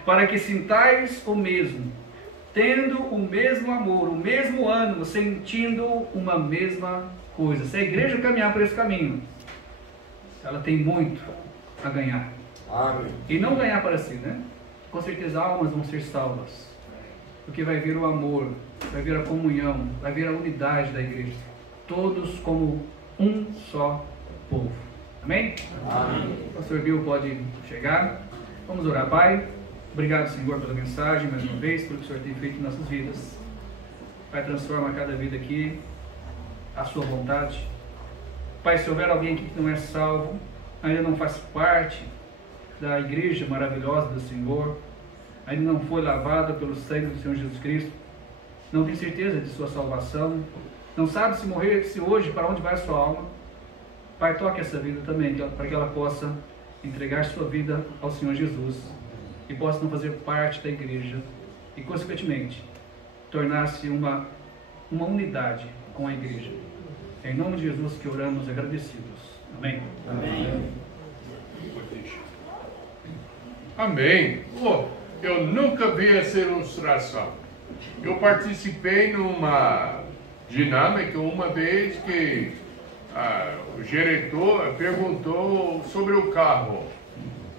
para que sintais o mesmo, tendo o mesmo amor, o mesmo ânimo, sentindo uma mesma coisa. Se a igreja caminhar por esse caminho, ela tem muito a ganhar. Amém. E não ganhar para si, né? Com certeza almas vão ser salvas, porque vai vir o amor, vai vir a comunhão, vai vir a unidade da igreja, todos como um só povo. Amém? Amém. O pastor Bill pode chegar. Vamos orar. Pai, obrigado, Senhor, pela mensagem, mais uma vez, pelo que o Senhor tem feito em nossas vidas. Pai, transforma cada vida aqui à sua vontade. Pai, se houver alguém aqui que não é salvo, ainda não faz parte da igreja maravilhosa do Senhor, ainda não foi lavado pelo sangue do Senhor Jesus Cristo, não tem certeza de sua salvação, não sabe se morrer, se hoje, para onde vai a sua alma, Pai, toque essa vida também, para que ela possa entregar sua vida ao Senhor Jesus e possa não fazer parte da igreja e, consequentemente, tornar-se uma unidade com a igreja. É em nome de Jesus que oramos agradecidos. Amém. Amém. Amém. Eu nunca vi essa ilustração. Eu participei numa dinâmica uma vez que o diretor perguntou sobre o carro.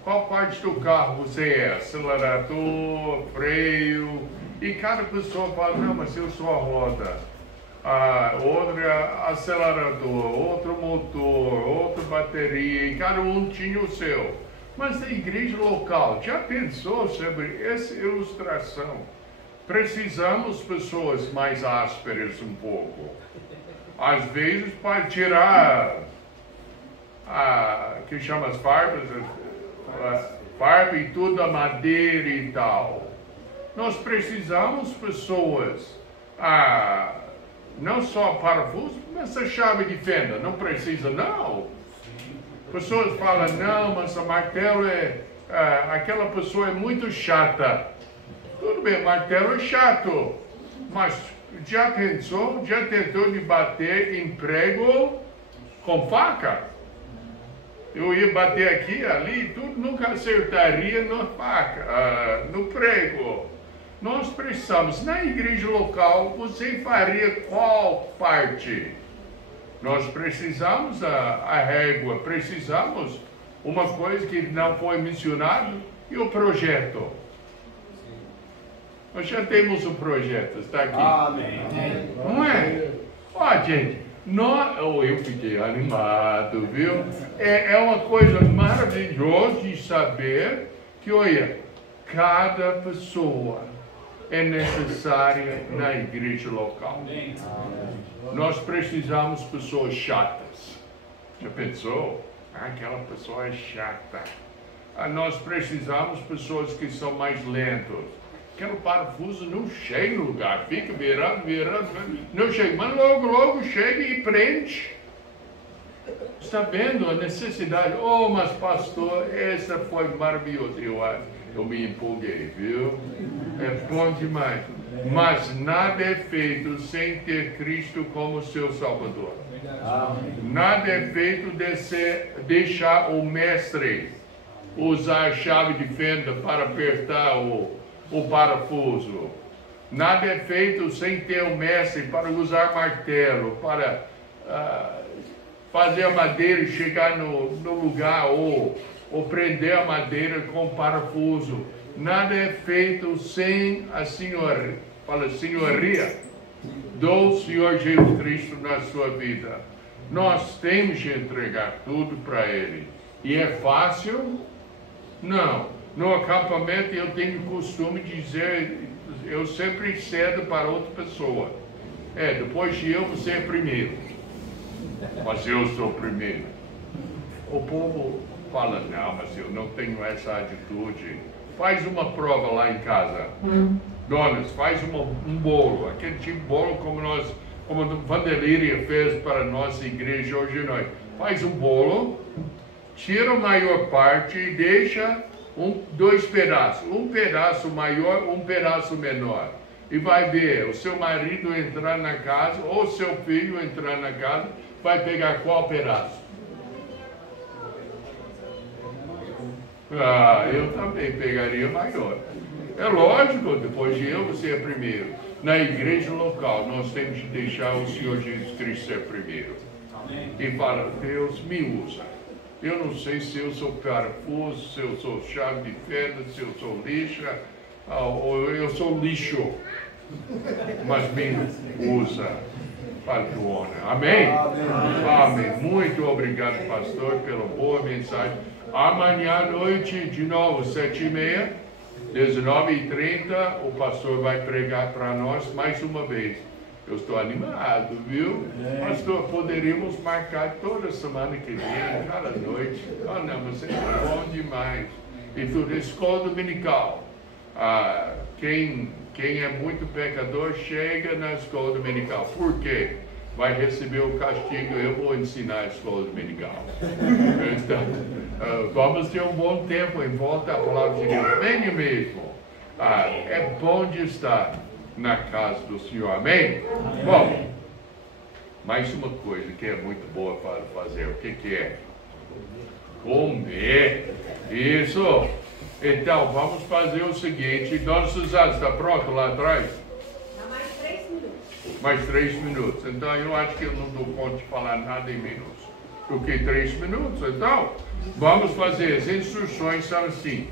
Qual parte do carro você é? Acelerador, freio, E cada pessoa fala, não, mas eu sou a roda, outra acelerador, outro motor, outra bateria, e cada um tinha o seu. Mas a igreja local, já pensou sobre essa ilustração? Precisamos pessoas mais ásperas um pouco. Às vezes para tirar que chama as farbas, farpa e tudo, a madeira e tal. Nós precisamos pessoas, não só parafuso, mas a chave de fenda, não precisa não. Pessoas falam, não, mas o martelo aquela pessoa é muito chata. Tudo bem, martelo é chato, mas já pensou, já tentou de bater em prego com faca? Eu ia bater aqui, ali, tudo, nunca acertaria na faca, no prego. Nós precisamos, na igreja local, você faria qual parte? Nós precisamos a régua, precisamos uma coisa que não foi mencionado, e o projeto. Nós já temos o projeto, está aqui. Amém. Não é? Ó, gente, eu fiquei animado, viu? É uma coisa maravilhosa de saber que, olha, cada pessoa é necessária na igreja local. Nós precisamos de pessoas chatas. Já pensou? Aquela pessoa é chata. Nós precisamos de pessoas que são mais lentas. Aquele parafuso não chega no lugar, fica virando, não chega, mas logo chega e prende. Está vendo a necessidade? Oh, mas pastor, essa foi maravilhosa. Eu me empolguei, viu? É bom demais. Mas nada é feito sem ter Cristo como seu Salvador. Nada é feito de deixar o mestre usar a chave de fenda para apertar o parafuso. Nada é feito sem ter o mestre para usar martelo, para fazer a madeira chegar no lugar, ou prender a madeira com parafuso. Nada é feito sem a senhoria do Senhor Jesus Cristo na sua vida. Nós temos de entregar tudo para Ele. E é fácil? Não. No acampamento eu tenho costume de dizer, eu sempre cedo para outra pessoa. Depois de eu, você é primeiro. Mas eu sou primeiro. O povo fala, não, mas eu não tenho essa atitude. Faz uma prova lá em casa. Donas, faz um bolo. Aquele tipo de bolo como a Vandelíria fez para a nossa igreja hoje à noite. Faz um bolo, tira a maior parte e deixa dois pedaços, um pedaço maior, um pedaço menor, e vai ver o seu marido entrar na casa, ou seu filho entrar na casa, vai pegar qual pedaço? Eu também pegaria maior. É lógico, depois de eu, você é primeiro. Na igreja local, nós temos que deixar o Senhor Jesus Cristo ser primeiro. E fala, Deus me usa. Eu não sei se eu sou parafuso, se eu sou chave de fenda, se eu sou lixa, ou eu sou lixo. Mas me usa para a tua honra. Amém? Amém? Muito obrigado, pastor, pela boa mensagem. Amanhã à noite, de novo, 7h30, 19h30, o pastor vai pregar para nós mais uma vez. Eu estou animado, viu? Pastor, poderíamos marcar toda semana que vem, cada noite. Não, mas é bom demais. E tudo, escola dominical. Quem é muito pecador, chega na escola dominical. Por quê? Vai receber o castigo, eu vou ensinar a escola dominical. Então, vamos ter um bom tempo em volta à palavra de Deus. Venha mesmo. É bom de estar na casa do Senhor. Amém? Bom, mais uma coisa que é muito boa para fazer. O que é? Comer. Isso. Então, vamos fazer o seguinte. Dona Suzana, está pronto lá atrás? Mais 3 minutos. Mais 3 minutos. Então, eu acho que eu não dou conta de falar nada em menos do que 3 minutos. Então, vamos fazer. As instruções são assim.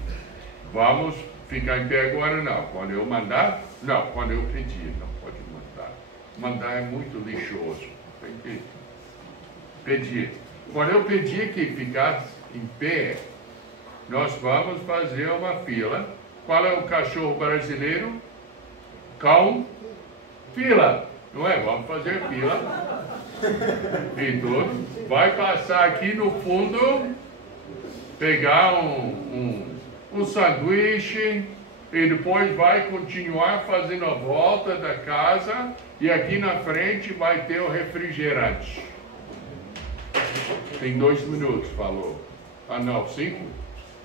Vamos ficar em pé agora não. Quando eu mandar, não. Quando eu pedir, não pode mandar. Mandar é muito lixoso. Tem que pedir. Quando eu pedir que ficasse em pé, nós vamos fazer uma fila. Qual é o cachorro brasileiro? Cão, fila. Não é? Vamos fazer fila. E tudo. Vai passar aqui no fundo, pegar um sanduíche e depois vai continuar fazendo a volta da casa e aqui na frente vai ter o refrigerante. Tem 2 minutos, falou. Ah não, 5?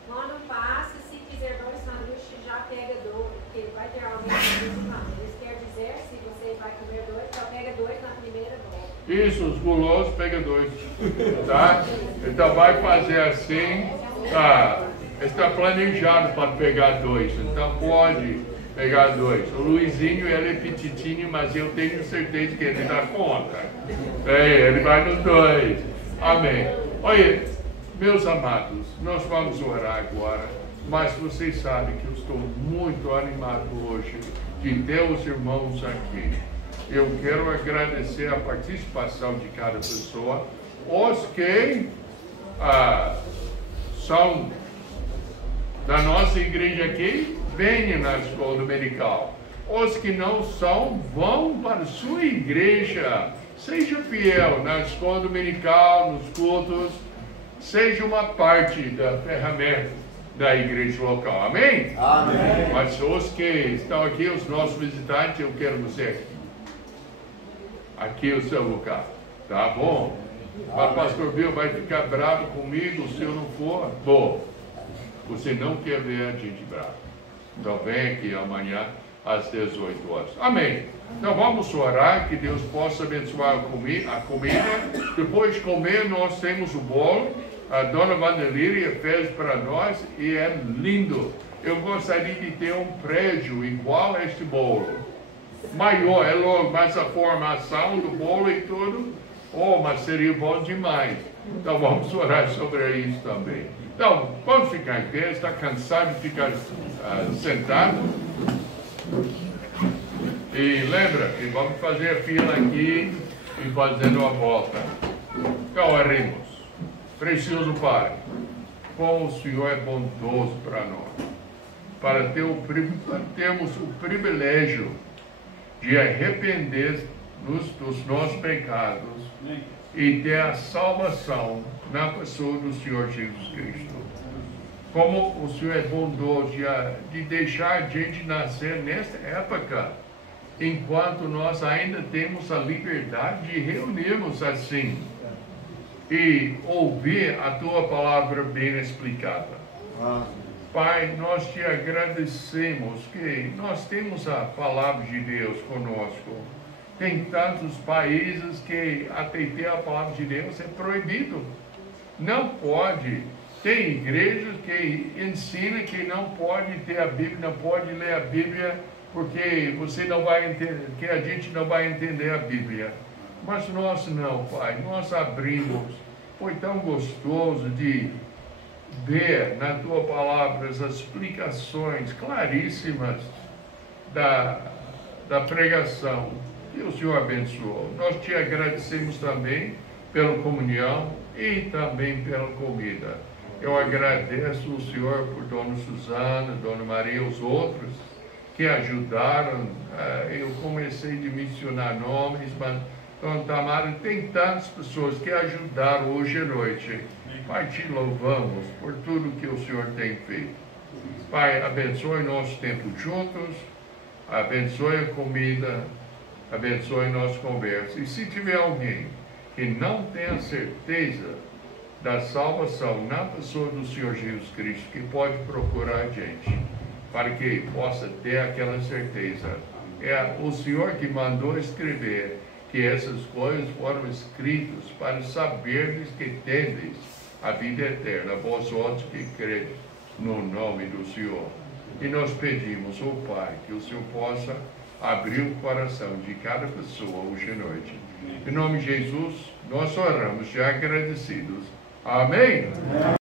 Quando passa, se quiser 2 sanduíches, já pega 2, porque vai ter alguém que isso quer dizer, se você vai comer 2, só pega 2 na primeira volta. Isso, os gulosos pega 2, tá? Então vai fazer assim, tá? Está planejado para pegar 2, então pode pegar 2. O Luizinho, ele é petitinho, mas eu tenho certeza que ele dá conta. Ele vai no 2. Amém. Olha, meus amados, nós vamos orar agora, mas vocês sabem que eu estou muito animado hoje de ter os irmãos aqui. Eu quero agradecer a participação de cada pessoa, os que são da nossa igreja aqui, venham na escola dominical. Os que não são, vão para a sua igreja. Seja fiel na escola dominical, nos cultos, seja uma parte da ferramenta da igreja local. Amém? Amém. Mas os que estão aqui, os nossos visitantes, eu quero você aqui. Aqui é o seu lugar. Tá bom? Mas o pastor Bill vai ficar bravo comigo se eu não for. Bom, você não quer ver a gente bravo. Então vem aqui amanhã às 18 horas. Amém. Então vamos orar, que Deus possa abençoar a comida. Depois de comer, nós temos o bolo. A dona Vandelíria fez para nós e é lindo. Eu gostaria de ter um prédio igual a este bolo. Maior, é logo, mas a formação do bolo e tudo, mas seria bom demais. Então vamos orar sobre isso também. Então, vamos ficar em pé, está cansado de ficar sentado. E lembra que vamos fazer a fila aqui e fazendo a volta. Então, oremos. Precioso Pai, como o Senhor é bondoso para nós, para termos o privilégio de arrepender-nos dos nossos pecados e ter a salvação na pessoa do Senhor Jesus Cristo. Como o Senhor é bondoso de deixar a gente nascer nesta época, enquanto nós ainda temos a liberdade de reunirmos assim e ouvir a Tua palavra bem explicada. Pai, nós te agradecemos que nós temos a palavra de Deus conosco. Tem tantos países que até ter a palavra de Deus é proibido. Não pode. Tem igrejas que ensinam que não pode ter a Bíblia, não pode ler a Bíblia, porque você não vai entender, que a gente não vai entender a Bíblia. Mas nós não, Pai, nós abrimos. Foi tão gostoso de ver na Tua palavra as explicações claríssimas da pregação. Que o Senhor abençoou. Nós te agradecemos também pela comunhão e também pela comida. Eu agradeço o Senhor por Dona Suzana, Dona Maria e os outros que ajudaram. Eu comecei de mencionar nomes, mas Dona Tamara, tem tantas pessoas que ajudaram hoje à noite. Pai, te louvamos por tudo que o Senhor tem feito. Pai, abençoe nosso tempo juntos, abençoe a comida, abençoe nossa conversa. E se tiver alguém que não tenha certeza da salvação na pessoa do Senhor Jesus Cristo, que pode procurar a gente, para que possa ter aquela certeza. É o Senhor que mandou escrever que essas coisas foram escritas para saberdes que tendes a vida eterna, vós outros que credes no nome do Senhor. E nós pedimos, Pai, que o Senhor possa abrir o coração de cada pessoa hoje à noite. Em nome de Jesus, nós oramos já agradecidos. Amém?